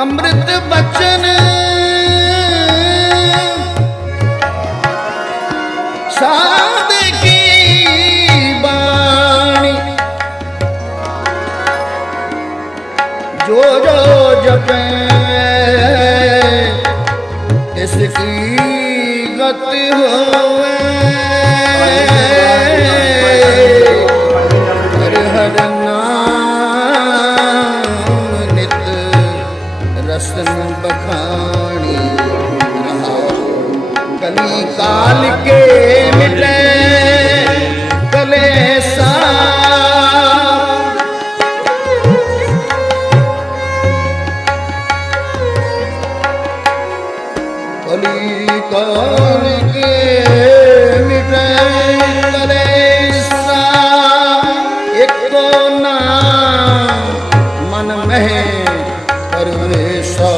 ਅੰਮ੍ਰਿਤ ਬਚਨ ਸਾਧ ਕੀ ਬਾਣੀ ਜੋ ਜੋ ਜਪੈ ਇਸ ਕੀ ਗਤੀ ਹੋਵੇ ਹਰਿ ਹਰਿ रसन बखानी रहा कली काल के मिटे कलेसा कली काल के मिटे कलेसा एको नाम मन में परवेशा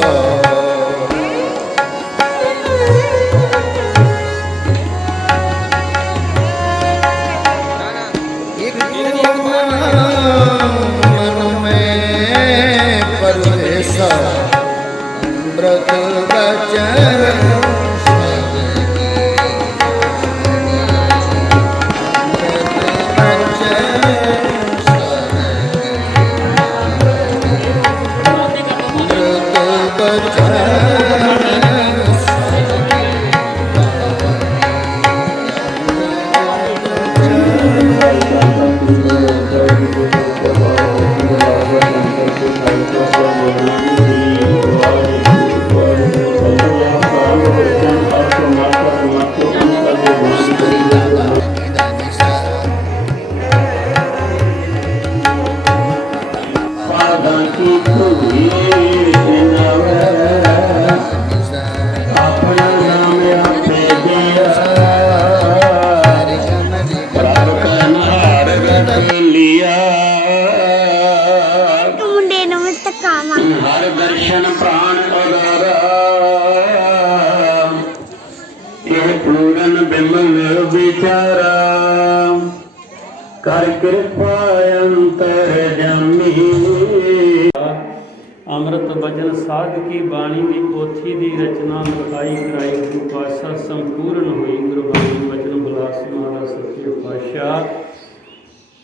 मन में परवेशा अमृत बचन हर दर्शन प्राण उदारा यह पूरन बिमल विचारा कर कृपा अंतर जमी ਅੰਮ੍ਰਿਤ ਬਚਨ ਸਾਧ ਕੀ ਬਾਣੀ ਦੀ ਪੋਥੀ ਦੀ ਰਚਨਾ ਲਿਖਾਈ ਕਰਾਈ ਗੁਰੂ ਪਾਤਸ਼ਾਹ ਸੰਪੂਰਨ ਹੋਈ ਗੁਰਬਾਣੀ ਬਚਨ ਬੁਲਾਸ ਮਹਾਰਾਜ ਸੱਚੇ ਪਾਤਸ਼ਾਹ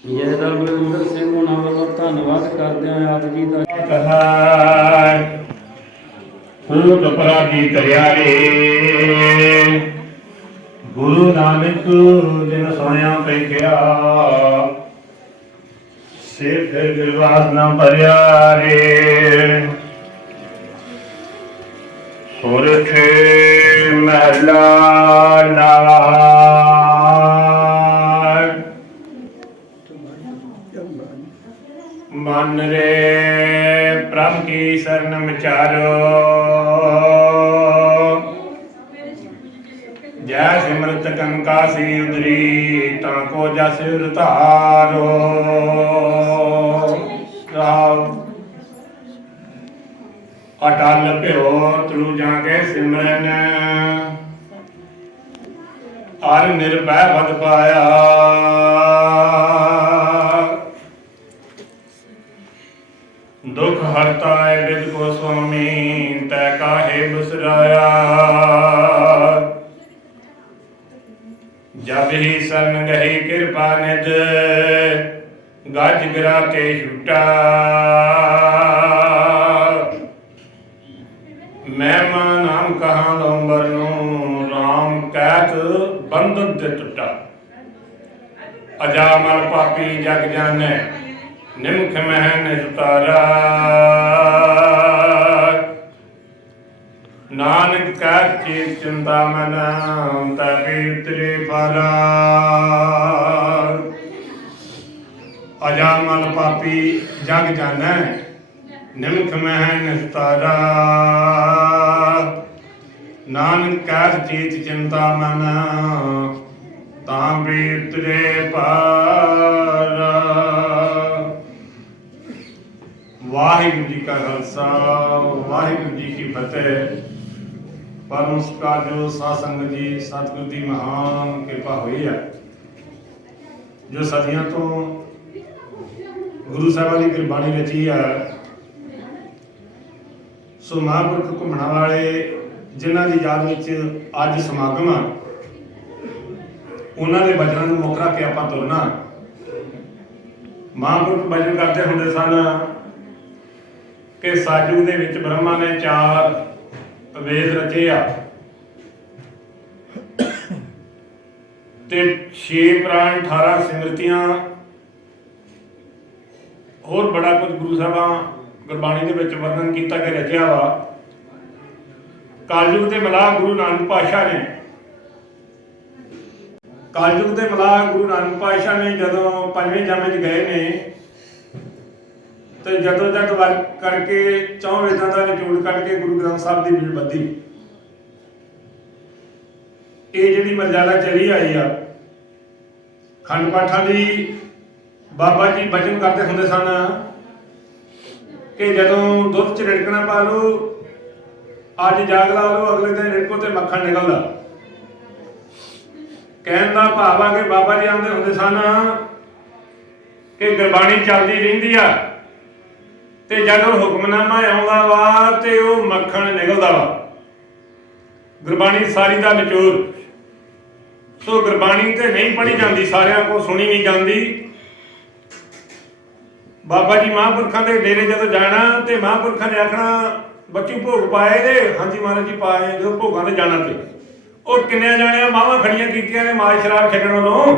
ਜਹਦਰ ਬਲਵਿੰਦਰ ਸਿੰਘ ਉਹਨਾਂ ਵੱਲੋਂ ਧੰਨਵਾਦ ਕਰਦੇ ਹਾਂ ਆਪ ਜੀ ਦਾ ਕਹਾ ਹੂਤ ਅਪਰਾਧੀ ਕਰਿਆਰੇ ਗੁਰੂ ਨਾਨਕ ਜਿਨ ਸੁਣਿਆ ਪੈ ਗਿਆ ਸਿਰ ਗਿਰਵਾਸ ਨਾ ਭਰਿਆ ਰੇ ਸੁਰਖ ਮਹਲਾ ਨਾਵਾ मन रे प्रभु की शरण विचारो जय सिमरत कंकासी उदरी ताको जस उतारो अटल प्यो तू जाके सिमरन हर निर्भय पद पाया दुख हरता है विद को स्वामी तै काहे बिसराया जब ही शरण गही कृपा निध गज गिरा के छूटा मैं मां नाम कहाँ लौंबर राम कैत बंधन ते टुटा अजामल पापी जग जाने निम्ख महन सुतारा नानक का चेत चिंता मना तभी उतरे पारा अजामल पापी जग जाना निम्ख महन सुतारा नानक का चेत चिंता मना तभी उतरे पारा वाहिगुरु जी का खालसा वाहिगुरु जी की फतेह। परम सत्कार जो साध संगत जी सतगुरु की महान कृपा हुई है जो सदियों तो गुरु साहिबान की गुरबाणी रची है ਸੋ ਮਹਾਂਪੁਰਖ ਘੁੰਮਣਾ ਵਾਲੇ ਜਿਨ੍ਹਾਂ ਦੀ ਯਾਦ ਵਿੱਚ ਅੱਜ ਸਮਾਗਮ ਆ, ਉਹਨਾਂ ਦੇ ਬਚਨਾਂ ਨੂੰ ਮੁੱਖ ਰੱਖ ਕੇ ਆਪਾਂ ਤੁਰਨਾ। ਮਹਾਂਪੁਰਖ ਬਚਨ ਕਰਦੇ ਹੁੰਦੇ ਸਨ ਕਿ ਸਾਜੂ ਦੇ ਵਿੱਚ ਬ੍ਰਹਮਾ ਨੇ 4 ਵੇਦ ਰਚੇ ਆ ਤੇ 6 ਪ੍ਰਾਣ 18 ਸਿਮਰਤੀਆਂ, ਹੋਰ ਬੜਾ ਕੁਝ ਗੁਰੂ ਸਾਹਿਬਾਂ ਗੁਰਬਾਣੀ ਦੇ ਵਿੱਚ ਵਰਣਨ ਕੀਤਾ ਕਿ ਰਚਿਆ ਵਾ। ਕਲਯੁਗ ਦੇ ਮਲਾਹ ਗੁਰੂ ਨਾਨਕ ਪਾਤਸ਼ਾਹ ਨੇ ਜਦੋਂ 5ਵੇਂ ਜਾਮੇ 'ਚ ਗਏ ਨੇ ਤੇ ਜਦੋਂ ਜਦ ਵਰਕ ਕਰਕੇ 4 ਵੇਦਾਂ ਦਾ ਨਿਚੋੜ ਕੱਢ ਕੇ ਗੁਰੂ ਗ੍ਰੰਥ ਸਾਹਿਬ ਦੀ ਬੀੜ ਬੱਧੀ। ਇਹ ਜਿਹੜੀ ਮਰਜ਼ਾਦਾ ਚਲੀ ਆਈ ਆ ਖੰਡ ਪਾਠਾਂ ਦੀ, ਬਾਬਾ ਜੀ ਬਚਨ ਕਰਦੇ ਹੁੰਦੇ ਸਨ ਕਿ ਜਦੋਂ ਦੁੱਧ 'ਚ ਰਿੜਕਣਾ ਪਾ ਲਓ, ਅੱਜ ਜਾਗ ਲਾ ਲਓ, ਅਗਲੇ ਦਿਨ ਰਿੜਕੋ ਤੇ ਮੱਖਣ ਨਿਕਲਦਾ। ਕਹਿਣ ਦਾ ਭਾਵ ਆ ਕਿ ਬਾਬਾ ਜੀ ਆਉਂਦੇ ਹੁੰਦੇ ਸਨ ਕਿ ਗੁਰਬਾਣੀ ਚੱਲਦੀ ਰਹਿੰਦੀ ਆ ਤੇ ਜਦੋਂ ਹੁਕਮਨਾਮਾ ਆਉਂਦਾ ਵਾ ਤੇ ਉਹ ਮੱਖਣ ਨਿਕਲਦਾ ਵਾ। ਗੁਰਬਾਣੀ ਸਾਰੀ ਦਾ ਨਿਚੋੜ। ਸੋ ਗੁਰਬਾਣੀ ਤੇ ਨਹੀਂ ਪੜ੍ਹੀ ਜਾਂਦੀ, ਸਾਰਿਆਂ ਕੋਲ ਸੁਣੀ ਨਹੀਂ ਜਾਂਦੀ। ਬਾਬਾ ਜੀ ਮਹਾਂਪੁਰਖਾਂ ਦੇ ਡੇਰੇ ਜਦੋਂ ਜਾਣਾ ਤੇ ਮਹਾਂਪੁਰਖਾਂ ਨੇ ਆਖਣਾ ਬੱਚੂ ਭੋਗ ਪਾਏ ਦੇ, ਹਾਂਜੀ ਮਹਾਰਾਜ ਜੀ ਪਾਏ। ਜਦੋਂ ਭੋਗਾਂ ਤੇ ਜਾਣਾ ਤੇ ਉਹ ਕਿੰਨੇ ਜਾਣਿਆ ਮਾਵਾਂ ਖੜੀਆਂ ਕੀਤੀਆਂ ਨੇ ਮਾਲ ਸ਼ਰਾਬ ਛੱਡਣ ਵੱਲੋਂ,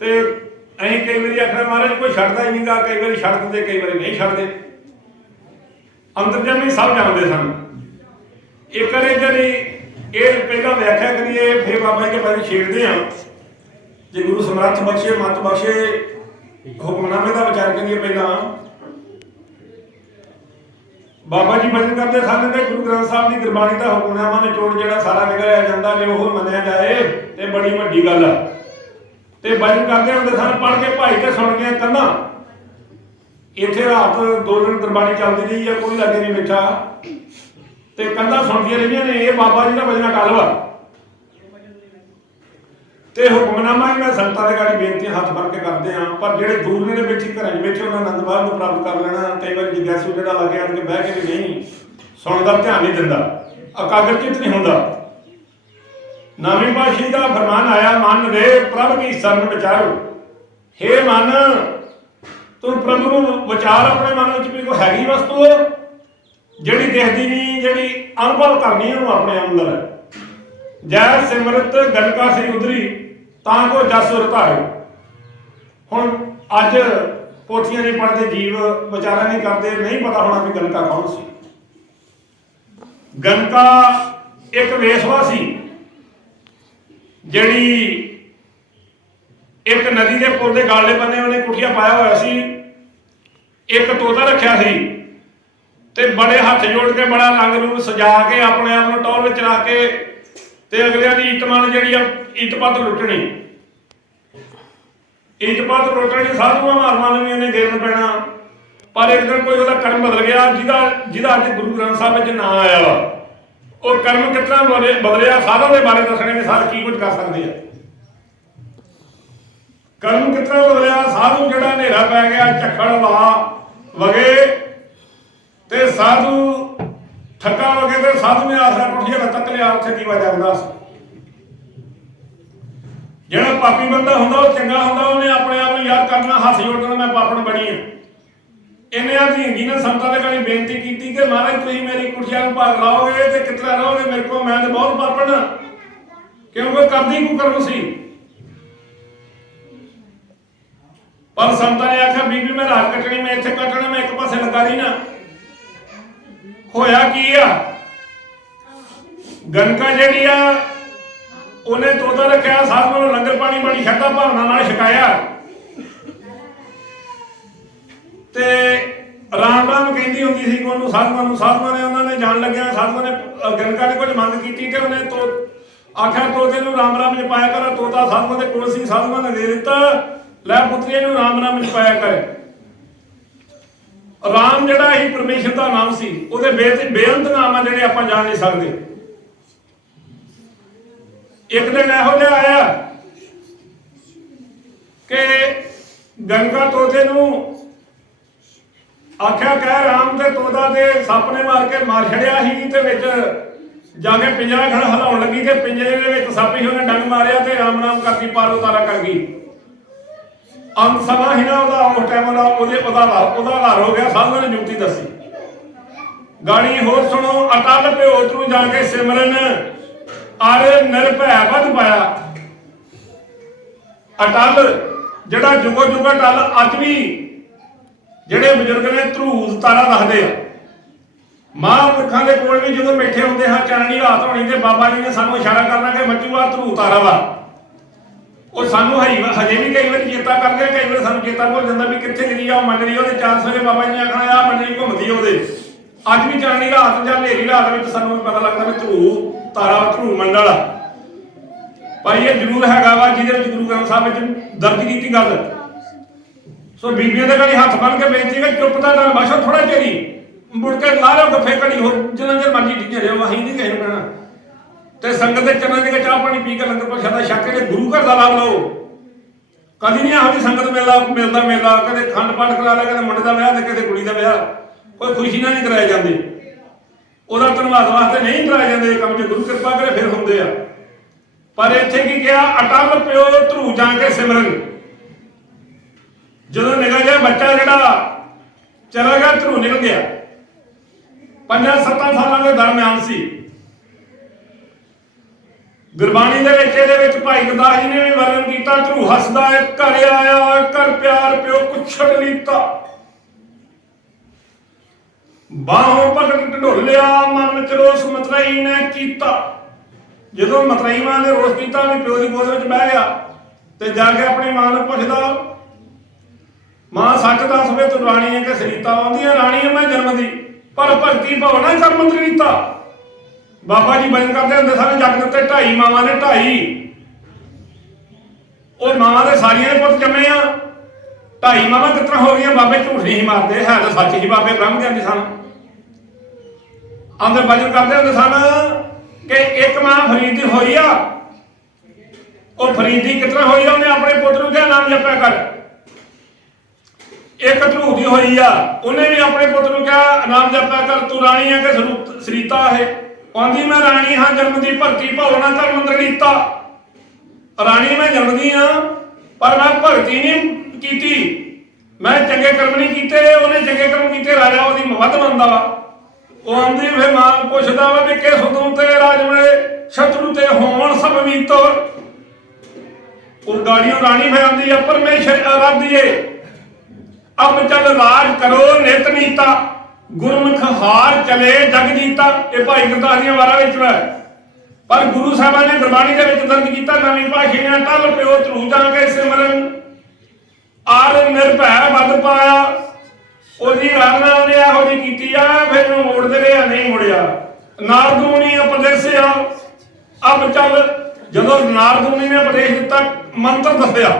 ਤੇ ਅਸੀਂ ਕਈ ਵਾਰੀ ਆਖਣਾ ਮਹਾਰਾਜ ਕੋਈ ਛੱਡਦਾ ਹੀ ਨਹੀਂਗਾ, ਕਈ ਵਾਰੀ ਛੱਡ ਦਿੰਦੇ, ਕਈ ਵਾਰੀ ਨਹੀਂ ਛੱਡਦੇ। ਅੰਤਰਜਾਮੀ ਸਭ ਜਾਣਦੇ ਸਨ। ਇੱਕ ਵਾਰੀ ਜਿਹੜੀ ਇਹ ਪਹਿਲਾਂ ਵਿਆਖਿਆ ਕਰੀਏ, ਫਿਰ ਬਾਬਾ ਜੀ ਦੇ ਬਾਰੇ ਛੇੜਦੇ ਹਾਂ। ਜੇ ਗੁਰੂ ਸਮਰੱਥ ਬਖਸ਼ੇ, ਮਤ ਬਖਸ਼ੇ, ਹੁਕਮਨਾਮੇ ਦਾ ਵਿਚਾਰ ਕਰੀਏ। ਪਹਿਲਾਂ ਬਾਬਾ ਜੀ ਬਚਨ ਕਰਦੇ ਸਨ ਕਿ ਗੁਰੂ ਗ੍ਰੰਥ ਸਾਹਿਬ ਦੀ ਗੁਰਬਾਣੀ ਦਾ ਹੁਕਮਨਾਮਾ ਨਿਚੋੜ ਜਿਹੜਾ ਸਾਰਾ ਨਿਕਲਿਆ ਜਾਂਦਾ, ਜੇ ਉਹ ਮੰਨਿਆ ਜਾਏ ਤੇ ਬੜੀ ਵੱਡੀ ਗੱਲ ਆ। ਤੇ ਬਚਨ ਕਰਦੇ ਹੁੰਦੇ ਸਨ, ਪੜ੍ਹ ਕੇ ਭਾਈ ਤੇ ਸੁਣ ਕੇ ਕੰਧਾਂ। ਇੱਥੇ ਰਾਤ 2 ਦਿਨ ਗੁਰਬਾਣੀ ਚੱਲਦੀ ਰਹੀ ਆ, ਕੋਈ ਲਾਗੇ ਨਹੀਂ ਬੈਠਾ ਤੇ ਕੰਧਾਂ ਸੁਣਦੀਆਂ ਰਹੀਆਂ ਨੇ। ਇਹ ਬਾਬਾ ਜੀ ਦਾ ਬਚਨਾ ਕੱਲ ਵਾ ਤੇ ਹੁਕਮਨਾਮਾ ਹੀ ਮੈਂ ਸੰਤਾਂ ਦੇ ਗਾੜੀ ਬੇਨਤੀਆਂ ਹੱਥ ਭਰ ਕੇ ਕਰਦੇ ਹਾਂ। ਪਰ ਜਿਹੜੇ ਦੂਰ ਨੇ ਬੈਠੇ ਘਰਾਂ 'ਚ ਬੈਠੇ, ਉਹਨਾਂ ਆਨੰਦ ਬਾਅਦ ਨੂੰ ਪ੍ਰਾਪਤ ਕਰ ਲੈਣਾ। ਕਈ ਵਾਰੀ ਜਿਗਿਆਸੂ ਜਿਹੜਾ ਲਾਗੇ ਆਣ ਕੇ ਬਹਿ ਕੇ ਵੀ ਨਹੀਂ ਸੁਣਦਾ, ਧਿਆਨ ਨਹੀਂ ਦਿੰਦਾ, ਇਕਾਗਰਚਿਤ ਨਹੀਂ ਹੁੰਦਾ। ਨਵੀਂ ਪਾਤਸ਼ਾਹੀ ਦਾ ਫਰਮਾਨ ਆਇਆ, ਮਨ ਰੇ ਪ੍ਰਭ ਕੀ ਸ਼ਰਨ ਵਿਚਾਰੋ। ਹੇ ਮਨ, ਤੂੰ ਪ੍ਰਭੂ ਨੂੰ ਵਿਚਾਰ ਆਪਣੇ ਮਨ ਵਿੱਚ ਵੀ ਕੋਈ ਹੈਗੀ ਵਸਤੂ ਜਿਹੜੀ ਦਿਖਦੀ ਨਹੀਂ, ਜਿਹੜੀ ਅਨੁਭਵ ਕਰਨੀ ਉਹਨੂੰ ਆਪਣੇ ਅੰਦਰ। ਜੈ ਸਿਮਰਤ ਗਨਕਾ ਸੀ ਉਧਰੀ ਤਾਂ ਕੋ ਜਸ ਰਤਾਇਓ। ਹੁਣ ਅੱਜ ਪੋਥੀਆਂ ਨਹੀਂ ਪੜ੍ਹਦੇ, ਜੀਵ ਵਿਚਾਰਾ ਨਹੀਂ ਕਰਦੇ, ਨਹੀਂ ਪਤਾ ਹੋਣਾ ਵੀ ਗਨਕਾ ਕੌਣ ਸੀ। ਗਨਕਾ ਇੱਕ ਵੇਸਵਾ ਸੀ ਜਿਹੜੀ ਇੱਕ ਨਦੀ ਦੇ ਪੁਲ ਦੇ ਗਾਲੇ ਬੰਨੇ ਉਹਨੇ ਕੁਠੀਆ ਪਾਇਆ ਹੋਇਆ ਸੀ। ਇੱਕ ਤੋਤਾ ਰੱਖਿਆ ਸੀ ਤੇ ਬੜੇ ਹੱਥ ਜੋੜ ਕੇ, ਬੜਾ ਰੰਗ ਰੂਪ ਸਜਾ ਕੇ, ਆਪਣੇ ਆਪ ਨੂੰ ਟੌਰ ਵਿੱਚ ਰੱਖ ਕੇ ਤੇ ਅਗਲਿਆਂ ਦੀ ਇੱਜ਼ਤ-ਮਾਨ ਜਿਹੜੀ ਆ, ਇੱਜ਼ਤ-ਪੱਤ ਲੁੱਟਣੀ। ਇੱਜ਼ਤ-ਪੱਤ ਲੁੱਟਣੀ, ਸਾਧੂਆਂ ਮਹਾਤਮਾ ਨੂੰ ਵੀ ਉਹਨੇ ਗੇਰਨ ਪੈਣਾ। ਪਰ ਇੱਕ ਦਿਨ ਕੋਈ ਉਹਦਾ ਕਰਮ ਬਦਲ ਗਿਆ, ਜਿਹਦਾ ਅੱਜ ਗੁਰੂ ਗ੍ਰੰਥ ਸਾਹਿਬ ਵਿੱਚ ਨਾਂ ਆਇਆ ਵਾ। ਉਹ ਕਰਮ ਕਿਸ ਤਰ੍ਹਾਂ ਬਦਲਿਆ, ਸਾਧਾਂ ਦੇ ਬਾਰੇ ਦੱਸਣੇ ਨੇ, ਸਾਰੇ ਕੀ ਕੁਝ ਕਰ ਸਕਦੇ ਆ। ਕਰਮ ਕਿਸ ਤਰ੍ਹਾਂ ਬਦਲਿਆ। ਸਾਧੂ ਜਿਹੜਾ ਹਨੇਰਾ ਪੈ ਗਿਆ, ਝੱਖੜ ਵਗੇ ਤੇ ਸਾਧੂ ਥੱਕਾ ਵਗੇ ਤੇ ਸਾਧੂ ਨੇ ਆਸਰਾ ਕੁਠੀਆ ਦਾ ਤੱਕ ਲਿਆ, ਉੱਥੇ ਦੀਵਾ ਜਗਦਾ ਸੀ। ਜਿਹੜਾ ਪਾਪੀ ਬੰਦਾ ਹੁੰਦਾ ਉਹ ਚੰਗਾ ਹੁੰਦਾ, ਉਹਨੇ ਆਪਣੇ ਆਪ ਨੂੰ ਯਾਦ ਕਰਨਾ, ਹੱਥ ਜੋੜਨਾ, ਮੈਂ ਪਾਪਣ ਬਣੀ ਆ। ਇਹਨੇ ਅਧੀਨਗੀ ਨਾਲ ਸੰਤਾਂ ਦੇ ਗਾੜੀ ਬੇਨਤੀ ਕੀਤੀ ਕਿ ਮਹਾਰਾਜ ਤੁਸੀਂ ਮੇਰੀ ਕੁਠੀਆ ਨੂੰ ਭਾਗ ਲਾਓਗੇ ਤੇ ਕਿਤਨਾ ਰਹੋਗੇ ਮੇਰੇ ਕੋਲ, ਮੈਂ ਤੇ ਬਹੁਤ ਪਾਪਣ, ਕਿਉਂਕਿ ਕਰਦੀ ਕੁਕਰਮ ਸੀ। ਪਰ ਸੰਤਾਂ ਨੇ ਆਖਿਆ ਬੀਬੀ ਮੈਂ ਰਾਤ ਕੱਟਣੀ, ਮੈਂ ਇੱਥੇ ਕੱਟਣਾ, ਮੈਂ ਇੱਕ ਪਾਸੇ ਲੱਗਾ ਰਹੀ ਨਾ। ਹੋਇਆ ਕੀ ਆ, ਗਨਕਾ ਜਿਹੜੀ ਆ ਉਹਨੇ ਤੋਤਾ ਰੱਖਿਆ, ਸਾਧੂਆਂ ਨੂੰ ਲੰਗਰ ਪਾਣੀ ਬੜੀ ਸ਼ਰਧਾ ਭਾਵਨਾ ਨਾਲ ਛਕਾਇਆ ਤੇ ਰਾਮ ਰਾਮ ਕਹਿੰਦੀ ਹੁੰਦੀ ਸੀ ਉਹਨੂੰ, ਸਾਧੂਆਂ ਨੇ ਉਹਨਾਂ ਨੇ ਜਾਣ ਲੱਗਿਆ, ਸਾਧੂਆਂ ਨੇ ਗਨਕਾ ਨੇ ਕੁਝ ਮੰਗ ਕੀਤੀ ਤੇ ਉਹਨੇ ਆਖਿਆ ਤੋਤੇ ਨੂੰ ਰਾਮ ਰਾਮ ਜਪਾਇਆ ਕਰ। ਤੋਤਾ ਸਾਧੂਆਂ ਦੇ ਕੋਲ ਸੀ, ਸਾਧੂਆਂ ਨੇ ਦੇ ਦਿੱਤਾ, ਲੈ ਪੁੱਤਰੀ ਨੂੰ ਰਾਮ ਰਾਮ ਜਪਾਇਆ ਕਰ। ਰਾਮ ਜਿਹੜਾ ਹੀ ਪਰਮੇਸ਼ਰ ਦਾ ਨਾਮ ਸੀ, ਉਹਦੇ ਬੇਅੰਤ ਨਾਮ ਆ ਜਿਹੜੇ ਆਪਾਂ ਜਾਣ ਨਹੀਂ ਸਕਦੇ। ਇੱਕ ਦਿਨ ਇਹੋ ਜਿਹਾ ਆਇਆ ਕਿ ਗਨਕਾ ਤੋਤੇ ਨੂੰ ਆਖਿਆ ਕਹਿ ਰਾਮ ਤੇ ਤੋਤਾ ਤੇ ਸੱਪ ਨੇ ਮਾਰ ਕੇ ਮਾਰ ਛੜਿਆ ਸੀ ਤੇ ਵਿੱਚ ਜਾ ਕੇ ਪਿੰਜਰਾ ਖੜਾ ਹਿਲਾਉਣ ਲੱਗੀ ਤੇ ਪਿੰਜਰੇ ਦੇ ਵਿੱਚ ਸੱਪ ਹੀ ਉਹਨੇ ਡੰਗ ਮਾਰਿਆ ਤੇ ਰਾਮ ਕਰਦੀ ਪਾਰ ਉਤਾਰਾ ਕਰ ਗਈ। ਅੰਤ ਸਮਾਂ ਹੀ ਨਾ ਉਹਦਾ ਉਸ ਟਾਈਮ ਦਾ ਉਹਦਾ ਹਾਰ ਹੋ ਗਿਆ। ਸਾਧੂ ਨੇ ਜੁਗਤੀ ਦੱਸੀ। ਗਾੜੀ ਹੋਰ ਸੁਣੋ। ਅਟਲ ਭਿਓ ਤਰੂ ਜਾ ਕੇ ਸਿਮਰਨ ਆਰੇ ਨਿਰਭੈ ਵੱਧ ਪਾਇਆ। ਅਟਲ ਜਿਹੜਾ ਜੁਗੋ ਜੁਗ ਅਟਲ ਅੱਜ ਵੀ ਜਿਹੜੇ ਬਜ਼ੁਰਗ ਨੇ ਧਰੂਤ ਤਾਰਾ ਦੱਸਦੇ ਆ। ਮਹਾਂਪੁਰਖਾਂ ਦੇ ਕੋਲ ਵੀ ਜਦੋਂ ਬੈਠੇ ਹੁੰਦੇ ਹਾਂ ਚਾਨਣੀ ਰਾਤ ਹੋਣੀ ਤੇ ਬਾਬਾ ਜੀ ਨੇ ਸਾਨੂੰ ਇਸ਼ਾਰਾ ਕਰਨਾ ਕਿ ਬੱਚੂ ਆ ਧਰੂਤ ਤਾਰਾ ਵਾ। ਉਹ ਸਾਨੂੰ ਹਜੇ ਵੀ ਕਈ ਵਾਰੀ ਚੇਤਾ ਕਰਦੇ, ਕਈ ਵਾਰੀ ਸਾਨੂੰ ਚੇਤਾ ਭੁੱਲ ਜਾਂਦਾ ਵੀ ਕਿੱਥੇ ਗਈ ਆ ਉਹ ਮੰਡਲੀ। ਉਹਦੇ 4 ਵਜੇ ਬਾਬਾ ਜੀ ਨੇ ਆਖਣਾ ਆ ਮੰਡਲੀ ਘੁੰਮਦੀ ਉਹਦੇ। ਅੱਜ ਵੀ ਚਾਨਣੀ ਰਾਤ ਜਾਂ ਹਨੇਰੀ ਰਾਤ ਵਿੱਚ ਸਾਨੂੰ ਪਤਾ ਲੱਗਦਾ ਵੀ ਧਰੂਤ ਤਾਰਾ ਧਰੂਤ ਮੰਡਲ ਆ। ਪਰ ਇਹ ਜ਼ਰੂਰ ਹੈਗਾ ਵਾ ਜਿਹਦੇ ਵਿੱਚ ਗੁਰੂ ਗ੍ਰੰਥ ਸਾਹਿਬ ਵਿੱਚ ਦਰਜ ਕੀਤੀ ਗੱਲ। ਸੋ ਬੀਬੀਆਂ ਦੇ ਗਾੜੀ ਹੱਥ ਬੰਨ ਕੇ ਬੇਨਤੀ ਕਿ ਚੁੱਪ ਦਾ ਨਾਲ ਬਸੋ ਥੋੜਾ ਚਿਰ ਮੁੜ ਕੇ ਲਾ ਲਓ ਗੱਫੇ ਘੜੀ ਹੋਰ ਜਿੰਨਾ ਚਿਰ ਮਰਜ਼ੀ ਟਿੱਕੇ ਰਹੋ। ਅਸੀਂ ਨਹੀਂ ਕਿਸੇ ਨੂੰ ਕਹਿਣਾ। ਤੇ ਸੰਗਤ ਦੇ ਚਰਨਾਂ ਦੇ ਚਾਹ ਪਾਣੀ ਪੀ ਕੇ ਲੰਗਰ ਪ੍ਰਸ਼ਾਦਾ ਛਕ ਕੇ ਗੁਰੂ ਘਰ ਦਾ ਲਾਭ ਲਓ। ਕਦੀ ਨਹੀਂ ਇਹੋ ਜਿਹੀ ਸੰਗਤ ਮਿਲਦਾ ਮੇਲਾ ਕਦੇ ਖੰਡ ਪਾਠ ਕਰਾ ਲਿਆ, ਕਦੇ ਮੁੰਡੇ ਦਾ ਵਿਆਹ ਤੇ ਕਦੇ ਕੁੜੀ ਦਾ ਵਿਆਹ। ਕੋਈ ਖੁਸ਼ੀ ਨਾਲ ਨਹੀਂ ਕਰਾਏ ਜਾਂਦੇ। ਉਹਦਾ ਧੰਨਵਾਦ ਵਾਸਤੇ ਨਹੀਂ ਕਰਾਏ ਜਾਂਦੇ ਕੰਮ 'ਚ ਗੁਰੂ ਕਿਰਪਾ ਕਰੇ ਫਿਰ ਹੁੰਦੇ ਆ। ਪਰ ਇੱਥੇ ਕੀ ਕਿਹਾ? ਅਟਲ ਪਿਓ ਧਰੂ ਜਾ ਕੇ ਸਿਮਰਨ। ਜਦੋਂ ਨਿਕਲ ਗਿਆ ਬੱਚਾ ਜਿਹੜਾ ਚਲਾ ਗਿਆ ਧਰੂ ਨਿਕਲ ਗਿਆ। 5-7 ਸਾਲਾਂ ਦੇ ਦਰਮਿਆਨ ਸੀ। ਗੁਰਬਾਣੀ ਦੇ ਵਿੱਚ ਇਹਦੇ ਵਿੱਚ ਭਾਈ ਗੁਰਦਾਸ ਜੀ ਨੇ ਵੀ ਵਰਣਨ ਕੀਤਾ। ਧਰੂ ਹੱਸਦਾ ਹੈ ਘਰ ਆਇਆ ਘਰ ਪਿਆਰ ਪਿਓ ਕੁਛੜ ਲੀਤਾ। ਬਾਹੋਂ ਭਗਤ ਢੋਲਿਆ ਮਨ ਵਿੱਚ ਰੋਸ ਮਤਰਈ ਨੇ ਕੀਤਾ। ਜਦੋਂ ਮਤਰਈ ਮਾਂ ਨੇ ਰੋਸ ਕੀਤਾ ਵੀ ਪਿਓ ਦੀ ਗੋਦ ਵਿੱਚ ਬਹਿ ਗਿਆ ਤੇ ਜਾ ਕੇ ਆਪਣੀ ਮਾਂ ਨੂੰ ਪੁੱਛਦਾ, ਮਾਂ ਸੱਚ ਦੱਸ ਵੇ ਤੂੰ ਰਾਣੀ ਹੈ ਕਿ ਸਰੀਤਾ? ਆਉਂਦੀ ਹੈ ਰਾਣੀ ਹੈ ਮੈਂ ਜਨਮ ਦੀ, ਪਰ ਭਗਤੀ ਭਵਨਾ ਕਰ ਮੰਤਰੀ ਰੀਤਾ। ਬਾਬਾ ਜੀ ਬਚਨ ਕਰਦੇ ਹੁੰਦੇ ਸਾਰੇ ਜੱਗ ਦੇ ਉੱਤੇ 2.5 ਮਾਵਾਂ ਨੇ 2.5 ਉਹ ਮਾਵਾਂ ਦੇ ਸਾਰੀਆਂ ਦੇ ਪੁੱਤ ਜੰਮੇ ਆ। 2.5 ਮਾਵਾਂ ਕਿਸ ਤਰ੍ਹਾਂ ਹੋ ਗਈਆਂ? ਬਾਬੇ ਝੂਠ ਨਹੀਂ ਮਾਰਦੇ, ਹੈ ਤਾਂ ਸੱਚ ਹੀ ਬਾਬੇ ਬ੍ਰਹਮ ਗਿਆਨੀ ਸਨ। ਆਂਦੇ ਬਚਨ ਕਰਦੇ ਹੁੰਦੇ ਸਨ ਕਿ ਇੱਕ ਮਾਂ ਫਰੀਦ ਦੀ ਹੋਈ ਆ। ਉਹ ਫਰੀਦੀ ਕਿਸ ਤਰ੍ਹਾਂ ਹੋਈ ਆ? ਉਹਨੇ ਆਪਣੇ ਪੁੱਤ ਨੂੰ ਕਿਹਾ ਨਾਮ ਜਪਿਆ ਕਰ। ਇੱਕ ਧਰੂ ਦੀ ਹੋਈ ਆ, ਉਹਨੇ ਵੀ ਆਪਣੇ ਪੁੱਤ ਨੂੰ ਕਿਹਾ ਨਾਮ ਜਪਿਆ ਕਰ। ਤੂੰ ਰਾਣੀ ਹੈ ਕਿ ਸਰੀਤਾ ਹੈ? ਕਹਿੰਦੀ ਮੈਂ ਰਾਣੀ ਹਾਂ ਜਨਮ ਦੀ ਭਗਤੀ ਭਵਨਾ ਕਰ ਮੰਦਰ ਰੀਤਾ। ਰਾਣੀ ਮੈਂ ਜਨਮਦੀ ਹਾਂ ਪਰ ਮੈਂ ਭਗਤੀ ਨਹੀਂ ਕੀਤੀ, ਮੈਂ ਚੰਗੇ ਕਰਮ ਨਹੀਂ ਕੀਤੇ। ਉਹਨੇ ਚੰਗੇ ਕਰਮ ਕੀਤੇ, ਰਾਜਾ ਉਹਦੀ ਵੱਧ ਮੰਨਦਾ ਵਾ। ਉਹ ਆਂਦੀ ਫਿਰ ਮਾਂ ਪੁੱਛਦਾ ਵਾ ਵੀ ਕਿਸ ਹੁਕਮ ਤੇ ਰਾਜਮੇ ਸ਼ਤਰੂ ਤੇ ਹੋਣ ਸਭ ਮੀਤੋ। ਉਹ ਗਾੜੀਆਂ ਰਾਣੀ ਫਿਰ ਆਂਦੀ ਆ ਪਰਮੇਸ਼ਰ ਆਰਾਧੀਏ ਅਬ ਚੱਲ ਰਾਜ ਕਰੋ ਨਿਤ ਨੀਤਾ। ਗੁਰਮੁਖ ਹਾਰ ਚਲੇ ਜਗ ਜੀਤਾ। ਇਹ ਭਾਈ ਗੁਰਦਾਸ ਦੀਆਂ ਵਾਰਾਂ ਵਿੱਚ ਹੈ। ਪਰ ਗੁਰੂ ਸਾਹਿਬਾਨ ਨੇ ਗੁਰਬਾਣੀ ਦੇ ਵਿੱਚ ਦਰਜ ਕੀਤਾ ਨਵੀਂ ਭਾਸ਼ਾ ਟਲ ਪਿਓ ਧਰੂ ਜਾ ਕੇ ਸਿਮਰਨ ਆਰ ਨਿਰਭੈ ਵੱਧ ਪਾਇਆ। ਉਹਦੀ ਰਾਧਨਾ ਉਹਨੇ ਇਹੋ ਜਿਹੀ ਕੀਤੀ ਆ ਫਿਰ ਨੂੰ ਮੋੜਦੇ ਰਿਹਾ ਨਹੀਂ ਮੁੜਿਆ। ਨਾਰਦ ਮੁਨੀ ਉਪਦੇਸਿਆ ਅਬ ਚੱਲ। ਜਦੋਂ ਨਾਰਦ ਮੁਨੀ ਨੇ ਉਪਦੇਸ਼ ਦਿੱਤਾ ਮੰਤਰ ਦੱਸਿਆ।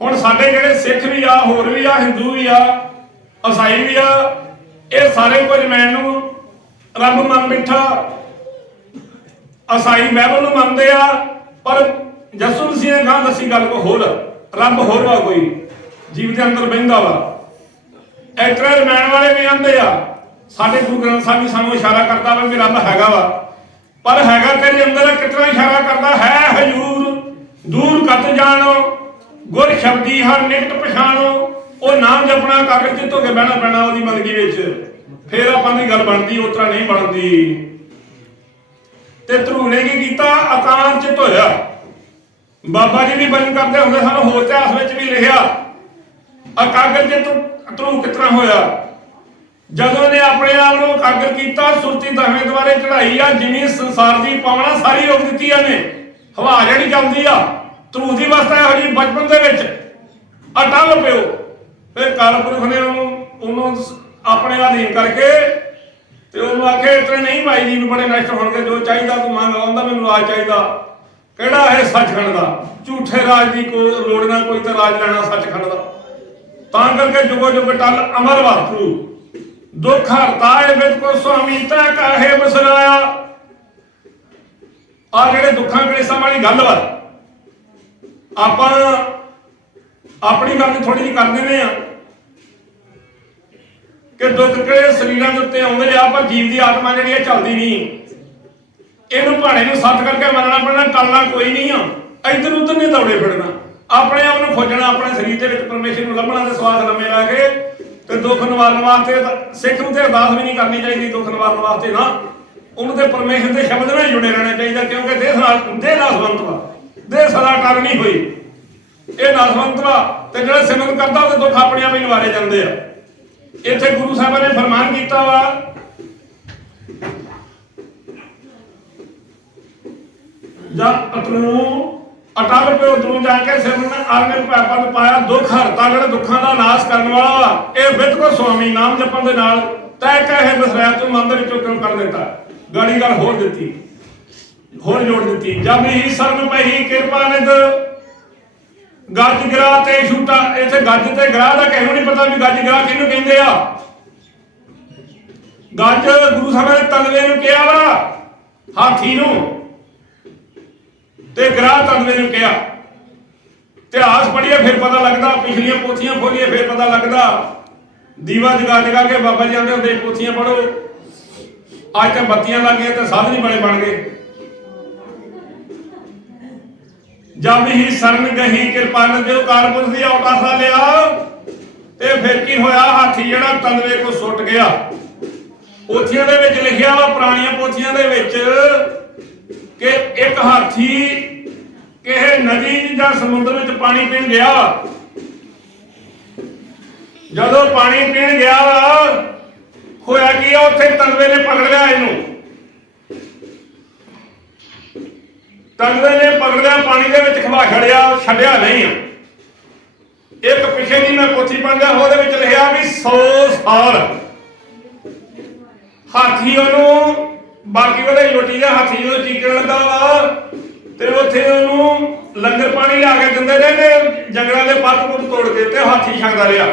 ਹੁਣ ਸਾਡੇ ਜਿਹੜੇ ਸਿੱਖ ਵੀ ਆ, ਹੋਰ ਵੀ ਆ, ਹਿੰਦੂ ਵੀ ਆ, ਈਸਾਈ ਵੀ ਆ, ਇਹ ਸਾਰੇ ਕੁਝ ਮੈਂ ਨੂੰ ਰੱਬ ਮੰਨ ਬੈਠਾ। ਈਸਾਈ ਬਾਈਬਲ ਨੂੰ ਮੰਨਦੇ ਆ ਪਰ ਯਿਸੂ ਮਸੀਹ ਨੇ ਕਹਾ ਦੱਸੀ ਗੱਲ ਕੋ ਹੋਰ ਰੱਬ ਹੋਰ ਵਾ ਕੋਈ ਜੀਵ ਦੇ ਅੰਦਰ ਬਹਿੰਦਾ ਵਾ। ਐਤਰੇ ਰਮਾਇਣ ਵਾਲੇ ਵੀ ਆਂਦੇ ਆ। ਸਾਡੇ ਗੁਰੂ ਗ੍ਰੰਥ ਸਾਹਿਬ ਵੀ ਸਾਨੂੰ ਇਸ਼ਾਰਾ ਕਰਦਾ ਵਾ ਵੀ ਰੱਬ ਹੈਗਾ ਵਾ, ਪਰ ਹੈਗਾ ਤੇਰੇ ਅੰਦਰ ਕਿਤਨਾ ਇਸ਼ਾਰਾ ਕਰਦਾ ਹੈ। ਹਜ਼ੂਰ ਦੂਰ ਕੱਤ ਜਾਣੋ ਗੁਰ ਸ਼ਬਦੀ ਹਰ ਨਿਕਟ ਪਛਾਣੋ। ਉਹ ਨਾਮ ਜਪਣਾ ਕਾਗਜ਼ ਤੇ ਧੋ ਕੇ ਬਹਿਣਾ ਪੈਣਾ ਉਹਦੀ ਬੰਦਗੀ ਵਿੱਚ, ਫੇਰ ਆਪਾਂ ਦੀ ਗੱਲ ਬਣਦੀ, ਉਸ ਤਰ੍ਹਾਂ ਨਹੀਂ ਬਣਦੀ। ਤੇ ਧਰੂ ਨੇ ਕੀ ਕੀਤਾ? ਆਕਾਂਤ ਚ ਧੋਇਆ। ਬਾਬਾ ਜੀ ਵੀ ਬਚਨ ਕਰਦੇ ਹੁੰਦੇ ਸਾਨੂੰ, ਹੋਰ ਇਤਿਹਾਸ ਵਿੱਚ ਵੀ ਲਿਖਿਆ ਅਕਾਗਰ ਚ ਧਰੂ ਕਿਸ ਤਰ੍ਹਾਂ ਹੋਇਆ। ਜਦੋਂ ਨੇ ਆਪਣੇ ਆਪ ਨੂੰ ਇਕਾਗਰ ਕੀਤਾ, ਸੁਰਤੀ 10ਵੇਂ ਦੁਆਰੇ ਚੜਾਈ ਆ। ਜਿਵੇਂ ਸੰਸਾਰ ਦੀ ਪਾਵਨਾ ਸਾਰੀ ਰੋਕ ਦਿੱਤੀ ਇਹਨੇ। ਹਵਾ ਜਿਹੜੀ ਚੱਲਦੀ ਆ ਧਰੂ ਦੀ ਅਵਸਥਾ ਇਹੋ ਜਿਹੀ ਬਚਪਨ ਦੇ ਵਿੱਚ ਅਟਲ ਪਿਓ। ਫਿਰ ਕਾਲਪੁਰਖ ਨੇ ਉਹਨੂੰ ਆਪਣੇ ਅਧੀਨ ਕਰਕੇ ਤੇ ਉਹਨੂੰ ਆਖਿਆ ਇਤਨੇ ਨਹੀਂ ਭਾਈ ਜੀ ਵੀ ਬੜੇ ਨਸ਼ਟ ਹੋਣਗੇ, ਜੋ ਚਾਹੀਦਾ ਤੂੰ ਮੰਗ। ਆਉਂਦਾ ਮੈਨੂੰ ਰਾਜ ਚਾਹੀਦਾ। ਕਿਹੜਾ ਹੈ? ਸੱਚਖੰਡ ਦਾ। ਝੂਠੇ ਰਾਜ ਦੀ ਕੋਈ ਲੋੜ ਨਾ, ਕੋਈ ਤਾਂ ਰਾਜ ਲੈਣਾ ਸੱਚਖੰਡ ਦਾ। ਤਾਂ ਕਰਕੇ ਜੁਗੋ ਜੁਗ ਟਲ ਅਮਰ ਵਾਤਰੂ ਦੁੱਖ ਹਰਤਾ ਹੈ ਵਿੱਚ ਕੋ ਸੁਆਮੀ ਤੈ ਕਾਹੇ ਬਸਰਾਇਆ। ਆ ਜਿਹੜੇ ਦੁੱਖਾਂ ਕਲੇਸ਼ਾਂ ਵਾਲੀ ਗੱਲ ਵਾ, ਆਪਾਂ ਆਪਣੀ ਗੱਲ ਥੋੜੀ ਜਿਹੀ ਕਰ ਦਿੰਦੇ ਆ ਕਿ ਦੁੱਖ ਕਿਹੜੇ ਸਰੀਰਾਂ ਦੇ ਉੱਤੇ ਆਉਂਦੇ ਆ ਪਰ ਜੀਵ ਦੀ ਆਤਮਾ ਜਿਹੜੀ ਇਹ ਚੱਲਦੀ ਨਹੀਂ। ਇਹਨੂੰ ਭਾਣੇ ਨੂੰ ਸੱਤ ਕਰਕੇ ਮੰਨਣਾ ਪੈਣਾ, ਟਲਣਾ ਕੋਈ ਨਹੀਂ ਆ। ਇੱਧਰ ਉੱਧਰ ਨਹੀਂ ਦੌੜੇ ਫਿਰਨਾ, ਆਪਣੇ ਆਪ ਨੂੰ ਖੋਜਣਾ, ਆਪਣੇ ਸਰੀਰ ਦੇ ਵਿੱਚ ਪਰਮੇਸ਼ਰ ਨੂੰ ਲੱਭਣਾ ਤੇ ਸਵਾਸ ਲੰਮੇ ਲਾ ਕੇ ਤੇ ਦੁੱਖ ਨਿਵਾਰਨ ਵਾਸਤੇ ਸਿੱਖ ਨੂੰ ਤੇ ਅਰਦਾਸ ਵੀ ਨਹੀਂ ਕਰਨੀ ਚਾਹੀਦੀ ਦੁੱਖ ਨਿਵਾਰਨ ਵਾਸਤੇ ਨਾ, ਉਹਨੂੰ ਤੇ ਪਰਮੇਸ਼ਰ ਦੇ ਸ਼ਬਦ ਨਾਲ ਜੁੜੇ ਰਹਿਣਾ ਚਾਹੀਦਾ, ਕਿਉਂਕਿ ਦੇਹ ਨਾਸਵੰਤ ਵਾ, ਦੇਹ ਸਦਾ ਟਲ ਨਹੀਂ ਹੋਈ, ਇਹ ਨਾਸਵੰਤ ਵਾ ਤੇ ਜਿਹੜਾ ਸਿਮਰਨ ਕਰਦਾ ਉਹਦੇ ਦੁੱਖ ਆਪਣੇ ਆਪ ਹੀ ਨਿਵਾਰੇ ਜਾਂਦੇ ਆ। ਇੱਥੇ ਗੁਰੂ ਸਾਹਿਬਾਂ ਨੇ ਫਰਮਾਨ ਕੀਤਾ ਵਾ ਜਦ ਤੂੰ ਅਟਲ ਪਿਓ ਤੂੰ ਜਾ ਕੇ ਸਿਮਰਨ ਆਰਨੇ ਪਦ ਪਾਇਆ ਦੁੱਖ ਹਰਤਾ, ਜਿਹੜਾ ਦੁੱਖਾਂ ਦਾ ਨਾਸ਼ ਕਰਨ ਵਾਲਾ ਵਾ, ਇਹ ਬਿਲਕੁਲ ਸੁਆਮੀ ਨਾਮ ਜਪਣ ਦੇ ਨਾਲ ਤੈ ਕਹੇ ਬਸਰਾਇਆ ਤੂੰ ਮਨ ਦੇ ਵਿੱਚੋਂ ਕਿਉਂ ਕਰ ਦਿੱਤਾ। ਗਾੜੀ ਗੱਲ ਹੋਰ ਦਿੱਤੀ, ਹੋਰ ਜੋੜ ਦਿੱਤੀ, ਜਦ ਹੀ ਸਰਨ ਪਈ ਕਿਰਪਾ ਨਿਧ ਗੱਜ ਗਿਰਾ ਤੇ ਛੂਟਾ। ਇੱਥੇ ਗੱਜ ਤੇ ਗਰਾ ਦਾ ਕਿਸੇ ਨੂੰ ਨਹੀਂ ਪਤਾ ਵੀ ਗੱਜ ਗਿਰਾ ਕਿਹਨੂੰ ਕਹਿੰਦੇ ਆ। ਗੱਜ ਗੁਰੂ ਸਾਹਿਬ ਨੇ ਤਲਵੇ ਨੂੰ ਕਿਹਾ ਵਾ, ਹਾਥੀ ਨੂੰ, ਤੇ ਗਰਾਹ ਤਲਵੇ ਨੂੰ ਕਿਹਾ। ਇਤਿਹਾਸ ਪੜ੍ਹੀਏ ਫਿਰ ਪਤਾ ਲੱਗਦਾ, ਪਿਛਲੀਆਂ ਪੋਥੀਆਂ ਖੋਲੀਏ ਫਿਰ ਪਤਾ ਲੱਗਦਾ। ਦੀਵਾ ਜਗਾ ਜਗਾ ਕੇ ਬਾਬਾ ਜੀ ਆਂਦੇ ਹੁੰਦੇ ਪੋਥੀਆਂ ਪੜ੍ਹੋ, ਅੱਜ ਤਾਂ ਬੱਤੀਆਂ ਲੱਗ ਗਈਆਂ ਤੇ ਸਾਧਨੀ ਬਣ ਗਏ। ਜਦ ਹੀ ਸਰਨ ਗਹੀ ਕਿਰਪਾਨ ਜੋ ਕਾਰਪੁਰਖ ਦੀ ਔਟਾਸਾ ਲਿਆ ਤੇ ਫਿਰ ਕੀ ਹੋਇਆ, ਹਾਥੀ ਜਿਹੜਾ ਤਲਵੇ ਕੋ ਸੁੱਟ ਗਿਆ। ਪੋਥੀਆਂ ਦੇ ਵਿੱਚ ਲਿਖਿਆ ਵਾ, ਪੁਰਾਣੀਆਂ ਪੋਥੀਆਂ ਦੇ ਵਿੱਚ, ਕਿ ਇੱਕ ਹਾਥੀ ਕਿਸੇ ਨਦੀ ਜਾਂ ਸਮੁੰਦਰ ਵਿੱਚ ਪਾਣੀ ਪੀਣ ਗਿਆ। ਜਦੋਂ ਪਾਣੀ ਪੀਣ ਗਿਆ ਹੋਇਆ ਕੀ ਆ, ਉੱਥੇ ਤਲਵੇ ਨੇ ਪਕੜ ਲਿਆ ਇਹਨੂੰ, ਤਲਵੇ ਨੇ ਪਕੜ ਲਿਆ, ਪਾਣੀ ਦੇ ਵਿੱਚ ਖਵਾ ਛੱਡਿਆ ਨਹੀਂ। ਇੱਕ ਪਿਛੇ ਦੀ ਮੈਂ ਪੋਥੀ ਪੜ੍ਹਦਾ, ਉਹਦੇ ਵਿੱਚ ਲਿਖਿਆ ਵੀ 100 ਸਾਲ ਹਾਥੀ ਉਹਨੂੰ, ਬਾਕੀ ਉਹਦੇ ਰੋਟੀ ਦਾ ਹਾਥੀ ਜਦੋਂ ਚੀਕਣ ਲੱਗਾ ਵਾ ਤੇ ਉੱਥੇ ਉਹਨੂੰ ਲੰਗਰ ਪਾਣੀ ਲਿਆ ਕੇ ਦਿੰਦੇ ਰਹੇ ਤੇ ਜੰਗਲਾਂ ਦੇ ਪੱਤ ਪੁੱਤ ਤੋੜ ਕੇ ਤੇ ਹਾਥੀ ਛਕਦਾ ਰਿਹਾ,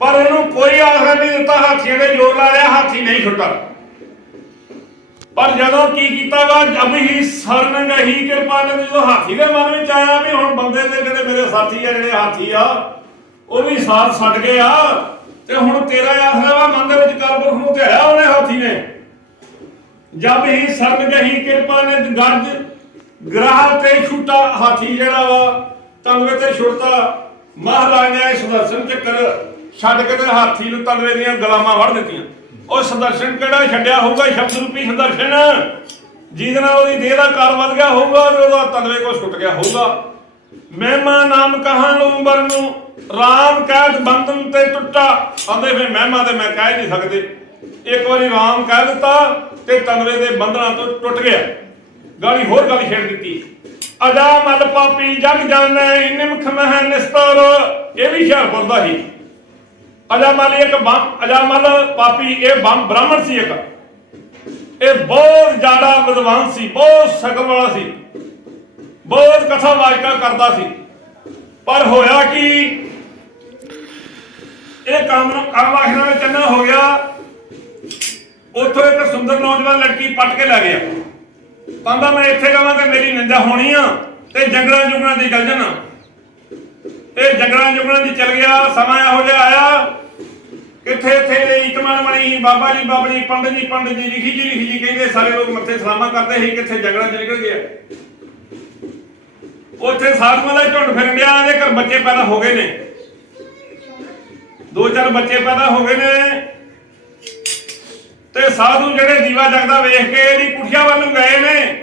ਪਰ ਉਹਨੂੰ ਕੋਈ ਆਸਰਾ ਨਹੀਂ ਦਿੱਤਾ। ਹਾਥੀਆਂ ਨੇ ਜ਼ੋਰ ਲਾ ਲਿਆ, ਹਾਥੀ ਨਹੀਂ ਛੁੱਟਾ। ਪਰ ਜਦੋਂ ਕੀ ਕੀਤਾ ਵਾ, ਜਬ ਹੀ ਸਰਨ ਗਹੀ ਕਿਰਪਾ ਨੇ, ਜਦੋਂ ਹਾਥੀ ਦੇ ਮਨ ਵਿੱਚ ਆਇਆ ਵੀ ਹੁਣ ਬੰਦੇ ਦੇ ਜਿਹੜੇ ਮੇਰੇ ਸਾਥੀ ਆ, ਜਿਹੜੇ ਹਾਥੀ ਆ ਉਹ ਵੀ ਸਾਥ ਛੱਡ ਗਏ ਆ ਤੇ ਹੁਣ ਤੇਰਾ ਆਸਰਾ ਵਾ, ਮਨ ਦੇ ਵਿੱਚ ਕਾਰਪੁਰਖ ਨੂੰ ਧਿਆਇਆ ਉਹਨੇ ਹਾਥੀ ਨੇ। ਜਬ ਹੀ ਸਰਨ ਗਹੀ ਕਿਰਪਾ ਨੇ ਗੱਜ ਗਰਾਹ ਤੇ ਛੁੱਟਾ, ਹਾਥੀ ਜਿਹੜਾ ਵਾ ਤਲਵੇ ਤੇ ਛੁੱਟਦਾ। ਮਹਾਰਾਜ ਨੇ ਸੁਦਰਸ਼ਨ ਚੱਕਰ ਛੱਡ ਕੇ ਤੇ ਹਾਥੀ ਨੂੰ ਤਲਵੇ ਦੀਆਂ ਗੁਲਾਮਾਂ ਵੜ ਦਿੱਤੀਆਂ। ਉਹ ਸੁਦਰਸ਼ਨ ਕਿਹੜਾ ਛੱਡਿਆ ਹੋਊਗਾ, ਸ਼ਬਦ ਰੂਪੀ ਸੁਦਰਸ਼ਨ, ਜਿਹਦੇ ਨਾਲ ਉਹਦੀ ਦੇਹ ਦਾ ਕਾਰ ਵੱਧ ਗਿਆ ਹੋਊਗਾ, ਉਹਦਾ ਤਲਵੇ ਕੋ ਛੁੱਟ ਗਿਆ ਹੋਊਗਾ। ਮਹਿਮਾ ਨਾਮ ਕਹਾਂ ਨੂੰ ਬਰਨੂ ਰਾਮ ਕਹਿਤ ਬੰਧਨ ਤੇ ਟੁੱਟਾ। ਆਂਦੇ ਫਿਰ ਮਹਿਮਾ ਤੇ ਮੈਂ ਕਹਿ ਨਹੀਂ ਸਕਦੇ, ਇੱਕ ਵਾਰੀ ਰਾਮ ਕਹਿ ਦਿੱਤਾ ਤੇ ਤਲਵੇ ਦੇ ਬੰਧਨਾਂ ਤੋਂ ਟੁੱਟ ਗਿਆ। ਗਾਲੀ ਹੋਰ ਗੱਲ ਛੇੜ ਦਿੱਤੀ, ਅਜਾ ਮਲ ਪਾਪੀ ਜਗ ਜਾਣੈ ਨਿਮਖ ਮਹਿ ਨਿਸਤਰ। ਇਹ ਵੀ ਹੁਸ਼ਿਆਰਪੁਰ ਦਾ ਹੀ ਅਜਾਮਲ, ਇੱਕ ਅਜਾਮਲ ਪਾਪੀ, ਇਹ ਬ੍ਰਾਹਮਣ ਸੀ ਇੱਕ, ਇਹ ਬਹੁਤ ਜ਼ਿਆਦਾ ਵਿਦਵਾਨ ਸੀ, ਬਹੁਤ ਸ਼ਕਲ ਵਾਲਾ ਸੀ, ਬਹੁਤ ਕਥਾ ਵਾਚਕਾਂ ਕਰਦਾ ਸੀ। ਪਰ ਹੋਇਆ ਕਿ ਇਹ ਕੰਮ ਵਾਸਨਾ ਵਿੱਚ ਚੰਨਾ ਹੋ ਗਿਆ। ਉੱਥੋਂ ਇੱਕ ਸੁੰਦਰ ਨੌਜਵਾਨ ਲੜਕੀ ਪੱਟ ਕੇ ਲੈ ਗਿਆ, ਕਹਿੰਦਾ ਮੈਂ ਇੱਥੇ ਜਾਵਾਂ ਤੇ ਮੇਰੀ ਨਿੰਦਾ ਹੋਣੀ ਆ ਤੇ ਜੰਗਲਾਂ ਜੁਗਲਾਂ ਦੀ ਚੱਲ ਜਾਣਾ। ਇਹ ਜੰਗਲਾਂ ਜੁਗਲਾਂ ਦੀ ਚੱਲ ਗਿਆ। ਸਮਾਂ ਇਹੋ ਜਿਹਾ ਆਇਆ, ਕਿੱਥੇ ਇੱਥੇ ਇੱਕ ਮਨ ਬਣੀ, ਬਾਬਾ ਜੀ ਪੰਡਤ ਜੀ ਲਿਖੀ ਜੀ ਕਹਿੰਦੇ, ਸਾਰੇ ਲੋਕ ਮੱਥੇ ਸਲਾਮਾਂ ਕਰਦੇ ਸੀ। ਕਿੱਥੇ ਜੰਗਲਾਂ ਚ ਨਿਕਲ ਗਿਆ। ਉੱਥੇ ਸਾਧੂਆਂ ਦਾ ਝੁੰਡ ਫਿਰਨ ਡਿਆ, ਇਹਦੇ ਘਰ ਬੱਚੇ ਪੈਦਾ ਹੋ ਗਏ ਨੇ, 2-4 ਬੱਚੇ ਪੈਦਾ ਹੋ ਗਏ ਨੇ। ਤੇ ਸਾਧੂ ਜਿਹੜੇ ਦੀਵਾ ਜਗਦਾ ਵੇਖ ਕੇ ਇਹਦੀ ਕੁਠੀਆਂ ਵੱਲ ਨੂੰ ਗਏ ਨੇ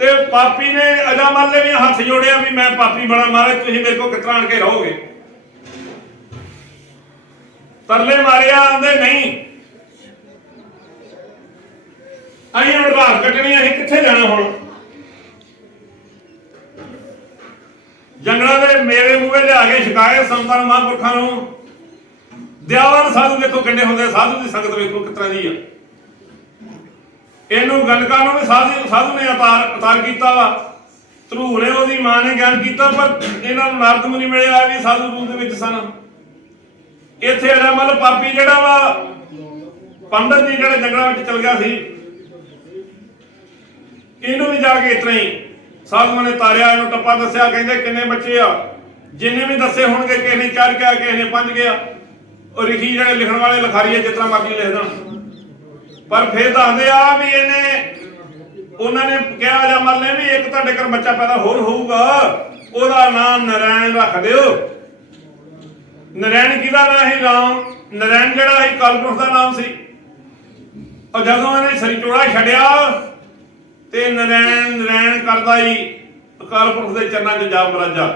ਤੇ ਪਾਪੀ ਨੇ ਅਜਾਮਲ ਨੇ ਵੀ ਹੱਥ ਜੋੜਿਆ ਵੀ ਮੈਂ ਪਾਪੀ ਬਣਾ, ਮਹਾਰਾਜ ਤੁਸੀਂ ਮੇਰੇ ਕੋਲ ਕਿਤਰਾ ਆਣ ਕੇ ਰਹੋਗੇ। ਤਰਲੇ ਮਾਰਿਆ, ਆਂਦੇ ਨਹੀਂ ਅਸੀਂ ਹੁਣ ਰਾਤ ਕੱਟਣੀ, ਅਸੀਂ ਕਿੱਥੇ ਜਾਣਾ ਹੁਣ। ਜੰਗਲਾਂ ਦੇ ਮੇਰੇ ਮੂਹੇ ਲਿਆ ਕੇ ਸ਼ਿਕਾਇਤ ਸੰਤਾਂ ਨੂੰ, ਮਹਾਂਪੁਰਖਾਂ ਨੂੰ। ਦਿਆਵਾਨ ਸਾਧੂ ਦੇਖੋ ਕਿੰਨੇ ਹੁੰਦੇ, ਸਾਧੂ ਦੀ ਸੰਗਤ ਵੇਖੋ ਕਿਸ ਤਰ੍ਹਾਂ ਦੀ ਆ। ਇਹਨੂੰ ਗੰਡਕਾਂ ਨੂੰ ਵੀ ਸਾਧੂ ਨੇ ਅਵਤਾਰ ਕੀਤਾ ਵਾ, ਧਰੂਰ ਨੇ ਉਹਦੀ ਮਾਂ ਨੇ ਗਿਆਨ ਕੀਤਾ, ਪਰ ਇਹਨਾਂ ਨੂੰ ਨਾਰਦ ਮੁਨੀ ਮਿਲਿਆ ਵੀ ਸਾਧੂ ਰੂਪ ਦੇ ਵਿੱਚ ਸਨ। ਇੱਥੇ ਅਜਾਮਲ ਪਾਪੀ ਜਿਹੜਾ ਵਾ ਪੰਡਤ ਜੀ ਜਿਹੜੇ ਜੰਗਲਾਂ ਵਿੱਚ ਚਲ ਗਿਆ ਸੀ, ਇਹਨੂੰ ਵੀ ਜਾ ਕੇ ਇਤਨਾ ਹੀ ਸਾਧੂਆਂ ਨੇ ਤਾਰਿਆ, ਇਹਨੂੰ ਟੱਪਾ ਦੱਸਿਆ, ਕਹਿੰਦੇ ਕਿੰਨੇ ਬੱਚੇ ਆ, ਜਿੰਨੇ ਵੀ ਦੱਸੇ ਹੋਣਗੇ, ਕਿਸੇ ਨੇ 4 ਕਿਹਾ, ਕਿਸੇ ਨੇ 5 ਕਿਹਾ। ਉਹ ਲਿਖੀ ਜਿਹੜੇ ਲਿਖਣ ਵਾਲੇ ਲਿਖਾਰੀ ਹੈ, ਜਿਸ ਤਰ੍ਹਾਂ ਮਰਜ਼ੀ ਲਿਖ ਦੇਣ, ਪਰ ਫਿਰ ਦੱਸਦੇ ਆ ਵੀ ਉਹਨਾਂ ਨੇ ਕਿਹਾ ਜਾਂ ਮੰਨ ਲੈ ਵੀ ਇੱਕ ਤੁਹਾਡੇ ਘਰ ਬੱਚਾ ਪੈਦਾ ਹੋਰ ਹੋਊਗਾ, ਉਹਦਾ ਨਾਮ ਨਰੈਣ ਰੱਖ ਦਿਓ। ਨਰੈਣ ਕਿਹਦਾ ਨਾਂ ਸੀ? ਰਾਮ। ਨਰੈਣ ਜਿਹੜਾ ਸੀ ਕਾਲਪੁਰਖ ਦਾ ਨਾਮ ਸੀ। ਔਰ ਜਦੋਂ ਇਹਨੇ ਸਰੀਚੋੜਾ ਛੱਡਿਆ ਤੇ ਨਰੈਣ ਕਰਦਾ ਹੀ ਅਕਾਲ ਪੁਰਖ ਦੇ ਚਰਨਾਂ 'ਚ ਜਾ ਮਰਾਜਾ।